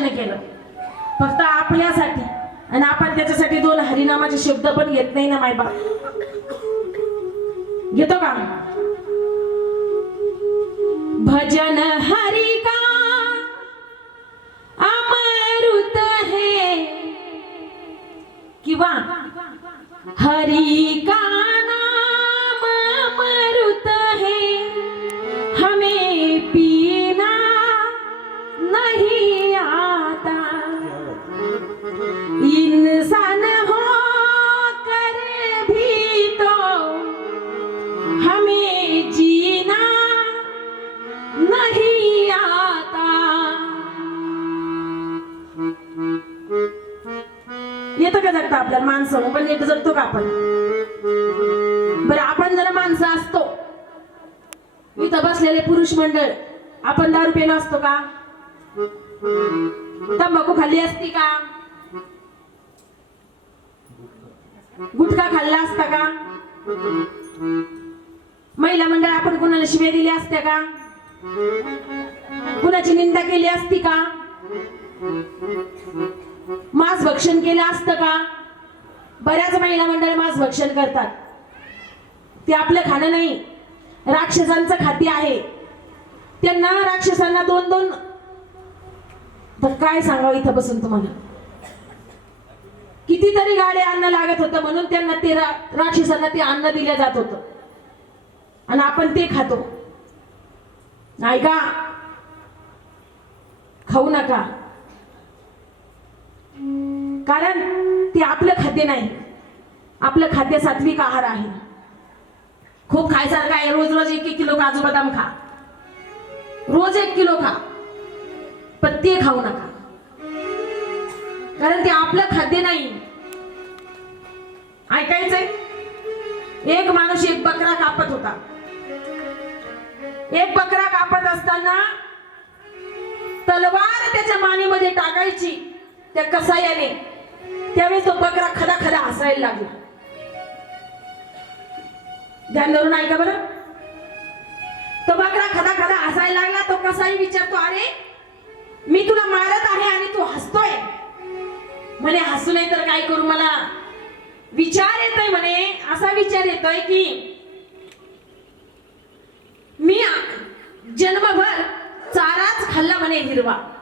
त्याने केलं. फक्त आपल्यासाठी आणि आपण त्याच्यासाठी दोन हरिनामाचे शब्द पण घेत नाही ना मायबा घेतो का? भजन हरी का? अमृत है. किंवा हरी येतं का जगता आपल्याला? माणसं. पण येत जगतो का आपण? बरं आपण जरा माणसं असतो इथं बसलेले पुरुष मंडळ आपण दारू पेलो असतो का? तंबाखू खाल्ली असती का? गुटखा खाल्ला असता का? महिला मंडळ आपण कुणाला शिव्या दिल्या असत्या का? कुणाची निंदा केली असती का? मांस भक्षण केलं असतं का? बऱ्याच महिला मंडळ मांस भक्षण करतात. ते आपलं खाणं नाही. राक्षसांचं खाद्य आहे. त्यांना राक्षसांना दोन दोन तर काय सांगावं इथं बसून तुम्हाला? कितीतरी गाडे अन्न लागत होतं म्हणून त्यांना ते रा- राक्षसांना ते अन्न दिलं जात होतं. आणि आपण ते खातो. ऐका. खाऊ नका. कारण ते आपलं खाद्य नाही. आपलं खाद्य सात्विक आहार आहे. खूप खायसारखं आहे. रोज रोज एक एक किलो काजू बदाम खा. रोज एक किलो खा. पण ते खाऊ नका. कारण ते आपलं खाद्य नाही. ऐकायचंय? एक माणूस एक बकरा कापत होता. एक बकरा कापत असताना तलवार त्याच्या मानेमध्ये टाकायची. त्या कसायाने त्यावेळेस तो बकरा खदा खदा हसायला लागला. ध्यान धरून ऐका बरं. तो बकरा खदा खदा हसायला लागला तो कसाही विचारतो अरे मी तुला मारत आहे आणि तू हसतोय. म्हणे हसू नाही तर काय करू मला? विचार येतोय म्हणे असा विचार येतोय की मी जन्मभर चाराच खाल्ला म्हणे हिरवा.